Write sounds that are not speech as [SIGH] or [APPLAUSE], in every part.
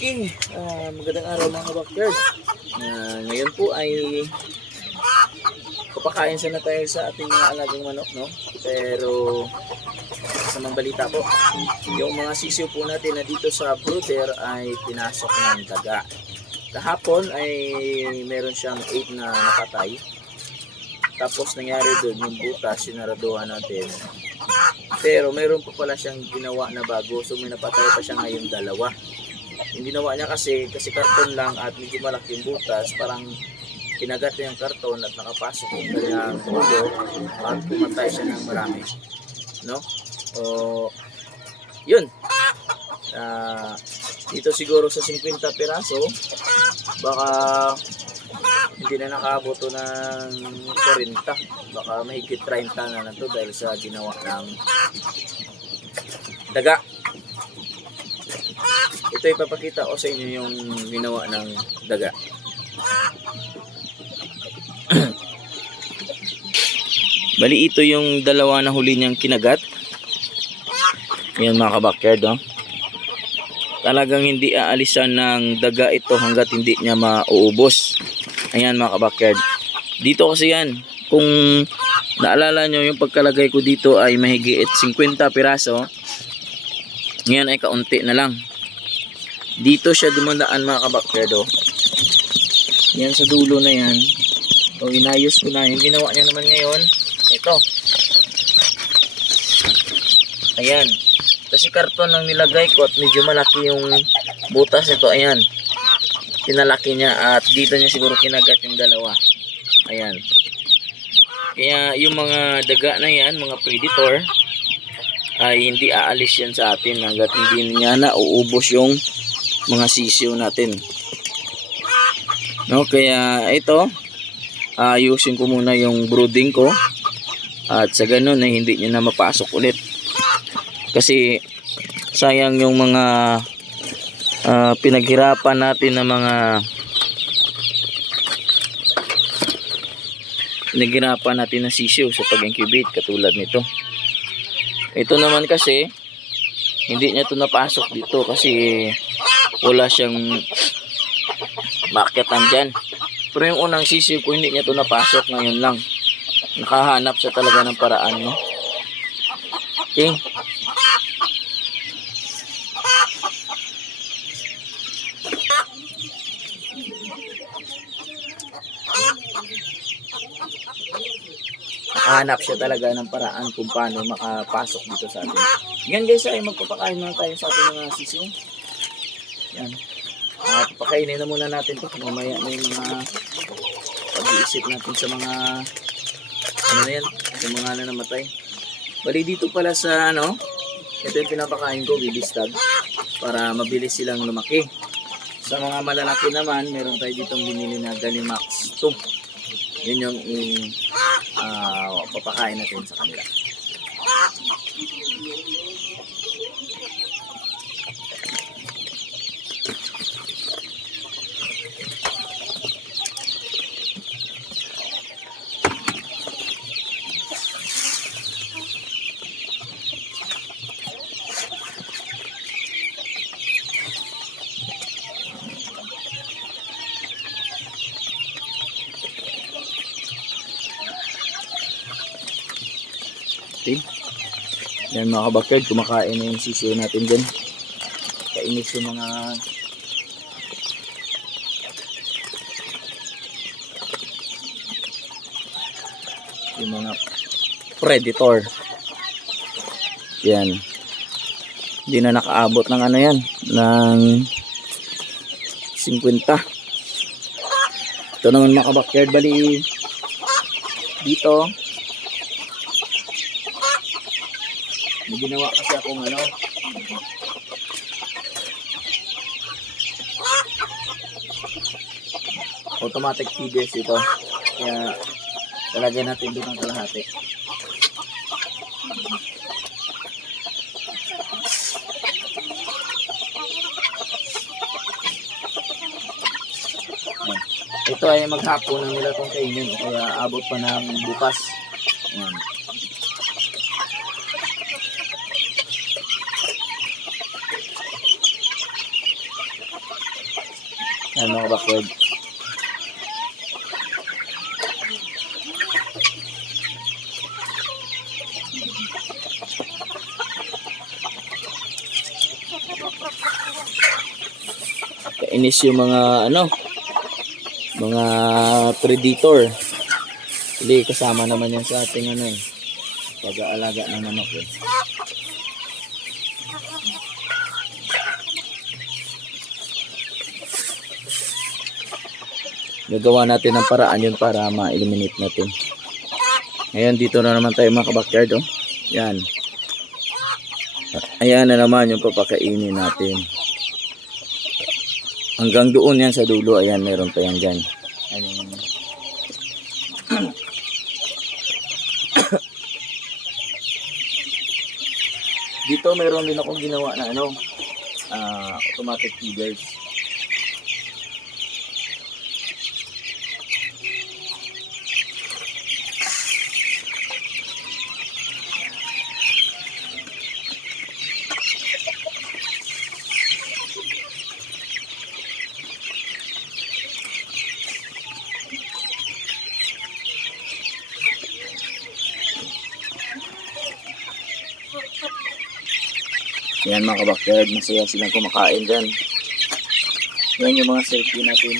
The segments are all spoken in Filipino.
King, ah, magandang araw mga backyard. Ah, ngayon po ay papakain sana tayo sa ating mga alagang manok, no? Pero sa mga balita po, yung mga sisiw po natin na dito sa brooder ay pinasok ng daga. Kahapon ay meron siyang 8 na napatay. Tapos nangyari doon yung butas, sinaraduhan natin. Pero meron pa pala siyang ginawa na bago. So may napatay pa siya ngayon dalawa. Yung ginawa niya kasi, kasi karton lang at medyo malaki yung butas, parang kinagat niya yung karton at nakapasok yung kanyang ulo at pumatay siya ng marami. No? O, yun. Ah, dito siguro sa 50 piraso, baka hindi na nakaboto ng 40. Baka mahigit 30 na lang to dahil sa ginawa ng daga. Ito ipapakita ko sa inyo yung ginawa ng daga. [CLEARS THROAT] Bali ito yung dalawa na huli niyang kinagat. Ayan mga kabakyard oh. Talagang hindi aalisan ng daga ito hanggat hindi niya mauubos. Ayan mga kabakyard. Dito kasi yan. Kung naalala nyo yung pagkalagay ko dito ay mahigit 50 piraso. Ngayon ay kaunti na lang. Dito siya dumadaan mga kabakterdo. Yan sa dulo na yan. O inayos ko na. Yung ginawa niya naman ngayon, ito. Ayan. Kasi karton ang nilagay ko at medyo malaki yung butas nito. Ayan. Pinalaki niya at dito niya siguro kinagat yung dalawa. Ayan. Kaya yung mga daga na yan, mga predator, ay hindi aalis yan sa atin hanggat hindi niya na uubos yung mga sisiw natin. No, kaya ito, ayusin ko muna yung brooding ko at sa ganun ay hindi niya na mapasok ulit. Kasi sayang yung mga ah, pinaghirapan natin na mga pinaghirapan natin na sisiw sa pag-incubate katulad nito. Ito naman kasi hindi niya to napasok dito kasi wala siyang makyatan dyan. Pero yung unang sisiw ko hindi niya to napasok ngayon lang. Nakahanap siya talaga ng paraan no. Okay. Nakahanap siya talaga ng paraan kung paano makapasok dito sa atin. Yan guys ay magpapakain muna tayo sa ating mga sisiw. Yan. Uh, papakainin na muna natin to. Mamaya na yung mga pag-iisip natin sa mga ano na yan, yung mga na namatay. Bali dito pala sa ano, ito yung pinapakain ko, bibistag, para mabilis silang lumaki. Sa mga malalaki naman, meron tayo ditong binili na Galimax 2. Yun yung i- ah, papakain natin sa kanila. Yan mga kabakard, kumakain na yung sisiyo natin dyan. Kainis yung mga yung mga predator. Yan. Hindi na nakaabot ng ano yan, ng 50. Ito naman mga kabakard, bali dito, ginawa kasi akong ano. Automatic feeders ito. Kaya talagyan natin doon ang kalahati. Ito ay maghapon na nila itong kainin. Kaya abot pa ng bukas. Ayan. Yan mga backyard. Kainis yung mga ano, mga predator. Hindi, kasama naman yan sa ating ano eh, pag-aalaga ng manok eh. Gagawa natin ng paraan yun para ma-eliminate natin. Ngayon, dito na naman tayo mga kabakyard, oh. Yan. Ayan na naman yung papakainin natin. Hanggang doon yan sa dulo. Ayan, meron pa yan dyan. Ayan. Dito meron din akong ginawa na ano, ah, automatic feeders. Yan mga kabakyard, masaya silang kumakain dyan. Yan yung mga selfie natin.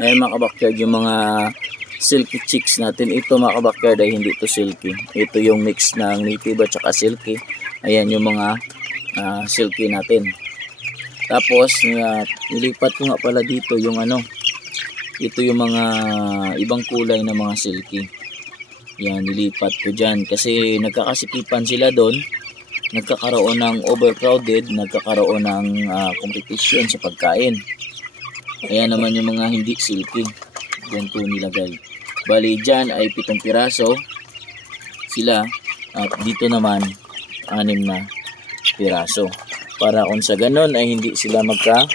Ayan mga kabakyard, yung mga silky chicks natin. Ito mga kabakyard ay hindi to silky. Ito yung mix ng native at saka silky. Ayan yung mga ah, silky natin. Tapos, uh, nilipat ko nga pala dito yung ano, ito yung mga ibang kulay na mga silky. Yan, nilipat ko dyan. Kasi nagkakasikipan sila doon. Nagkakaroon ng overcrowded, nagkakaroon ng ah, competition sa pagkain. Ayan naman yung mga hindi silky. Diyan ko nilagay. Bali dyan ay pitong piraso sila. At dito naman, anim na piraso. Para kung sa ganun ay hindi sila magka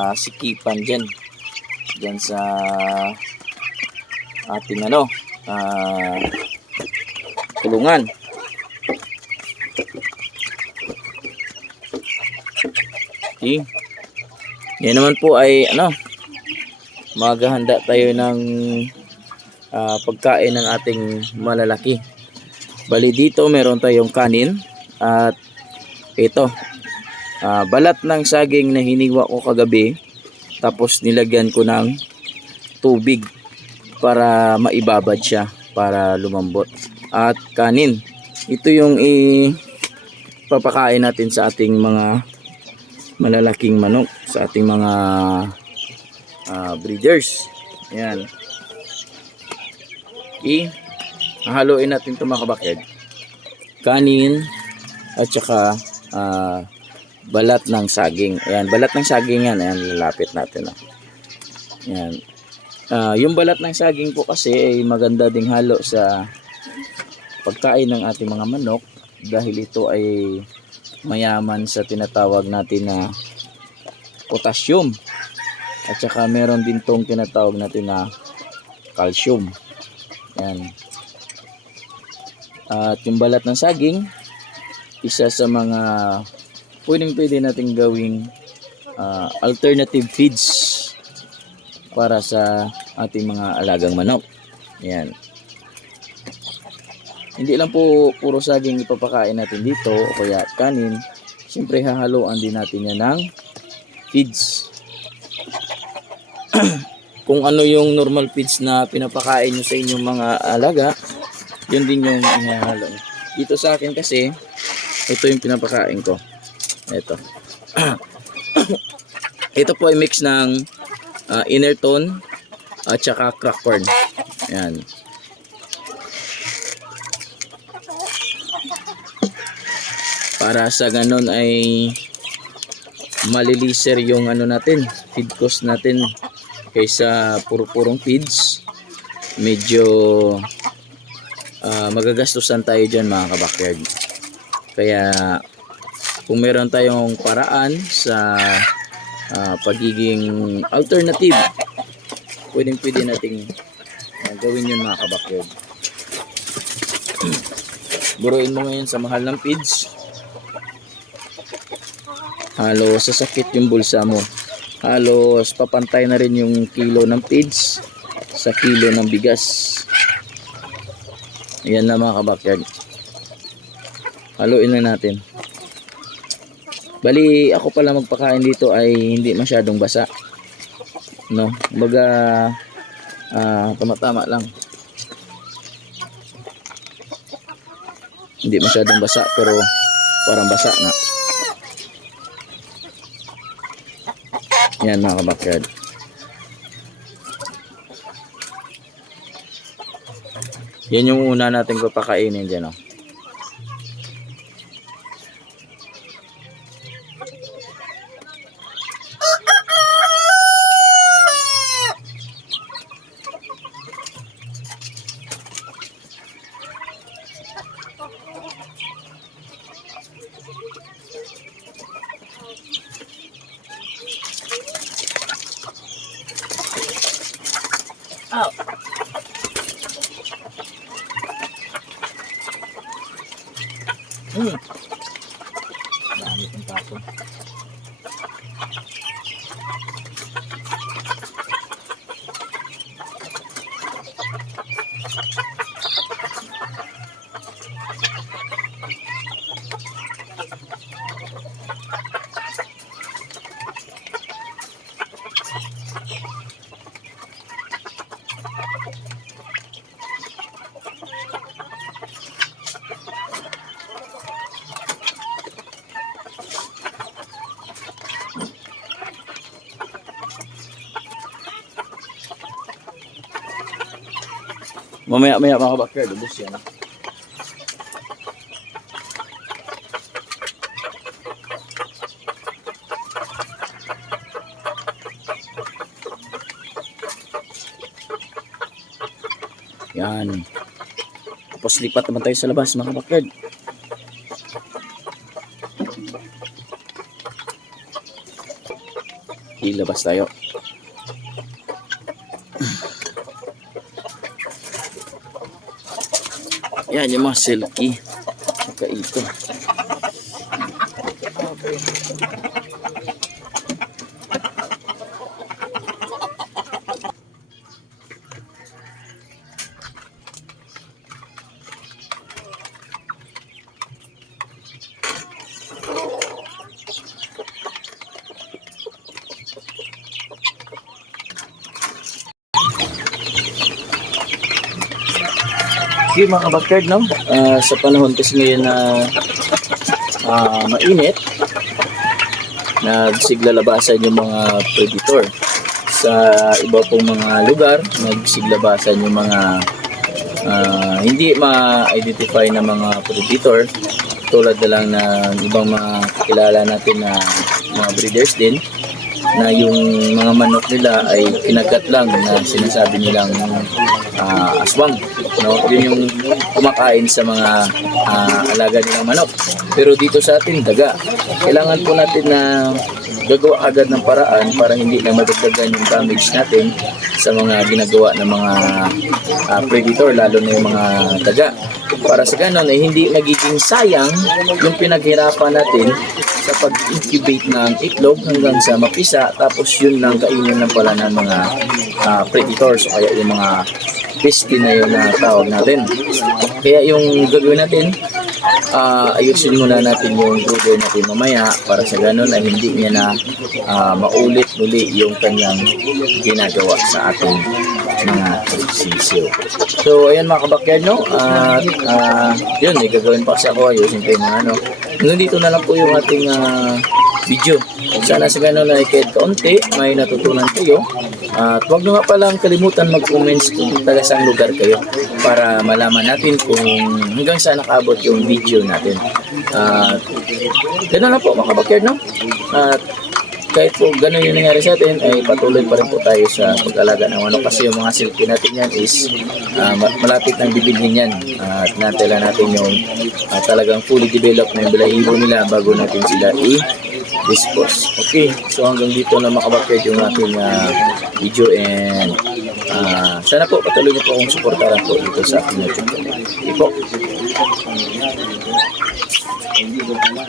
ah, sikipan dyan. Dyan sa ating ano, ah, kulungan. Okay. Yan naman po ay ano, maghahanda tayo ng ah, pagkain ng ating malalaki. Bali dito meron tayong kanin at ito, ah, balat ng saging na hiniwa ko kagabi tapos nilagyan ko ng tubig para maibabad siya para lumambot. At kanin, ito yung ipapakain natin sa ating mga malalaking manok sa ating mga ah, breeders. Ayan. Okay. Haluin natin ito mga kabakyard. Kanin at saka ah, balat ng saging. Ayan, balat ng saging yan. Ayan, lalapit natin. Oh. Ayan. Ah, yung balat ng saging po kasi ay maganda ding halo sa pagkain ng ating mga manok dahil ito ay mayaman sa tinatawag natin na potassium. At saka meron din tong tinatawag natin na calcium. Yan. At yung balat ng saging isa sa mga pwedeng pwede natin gawing ah, alternative feeds para sa ating mga alagang manok. Yan Hindi lang po puro saging ipapakain natin dito o kaya kanin. Siyempre hahaluan din natin yan ng feeds. [CLEARS THROAT] Kung ano yung normal feeds na pinapakain nyo sa inyong mga alaga, yun din yung ihahalo. Dito sa akin kasi, ito yung pinapakain ko. Ito. [CLEARS THROAT] ito po ay mix ng ah, inner tone at saka crack corn. Yan. Para sa ganun ay maliliser yung ano natin, feed cost natin kaysa puro-purong feeds. Medyo ah, magagastusan tayo dyan mga kabakyard. Kaya kung meron tayong paraan sa ah, pagiging alternative, pwedeng pwede nating ah, gawin yun mga kabakyard. [CLEARS THROAT] Buruin mo ngayon sa mahal ng feeds. Halos sasakit yung bulsa mo. Halos papantay na rin yung kilo ng feeds sa kilo ng bigas. Ayan na mga kabakyard. Haluin na natin. Bali, ako pala magpakain dito ay hindi masyadong basa. No? Baga, ah, tama-tama lang. Hindi masyadong basa pero parang basa na. Yan mga kabakyard. Yan yung una natin papakainin dyan. Oh. Oh. Mamaya maya mga kabakyard, ubos yan. Yan. Tapos lipat naman tayo sa labas mga kabakyard. Ilabas tayo. Yan yung mga silky. Saka ito. Yung mga backyard, no? Ah, sa panahon kasi ngayon na ah, mainit, nagsiglalabasan yung mga predator. Sa iba pong mga lugar, nagsiglabasan yung mga ah, hindi ma-identify na mga predator tulad na lang ng ibang mga kilala natin na mga breeders din na yung mga manok nila ay kinagat lang na sinasabi nilang ah, aswang no? Yun yung kumakain sa mga ah, alaga nilang manok. Pero dito sa atin daga. Kailangan po natin na gagawa agad ng paraan para hindi na madagdagan yung damage natin sa mga ginagawa ng mga ah, predator lalo na yung mga daga. Para sa ganon ay hindi magiging sayang yung pinaghirapan natin sa pag-incubate ng itlog hanggang sa mapisa tapos yun lang kainin lang pala ng mga ah, predators o kaya yung mga pesky na yun na tawag natin. Kaya yung gagawin natin, ah, ayusin muna natin yung brooder natin mamaya para sa ganun ay hindi niya na ah, maulit muli yung kanyang ginagawa sa ating mga sisiyo. So, ayan mga kabakyard, no? At, ah, yun, eh, gagawin pa kasi ako, ayusin ko mga, ano. Hanggang dito na lang po yung ating ah, video. Sana sa ganun ay kahit kaunti, may natutunan kayo. At huwag nyo nga palang kalimutan mag-comments kung taga saan lugar kayo para malaman natin kung hanggang saan nakabot yung video natin. At ganun lang po mga kabakyard, no? At kahit po ganun yung nangyari sa atin, ay patuloy pa rin po tayo sa pag-alaga ng ano kasi yung mga silky natin yan is ma- malapit ng bibilhin yan. Ah, at natin lang natin yung ah, talagang fully developed na yung balahibo nila bago natin sila i-dispose. Okay, so hanggang dito na makabakyard yung ating ah, video and ah, sana po patuloy niyo po akong suportahan po dito sa aking YouTube channel. Okay po. Hindi ko pala,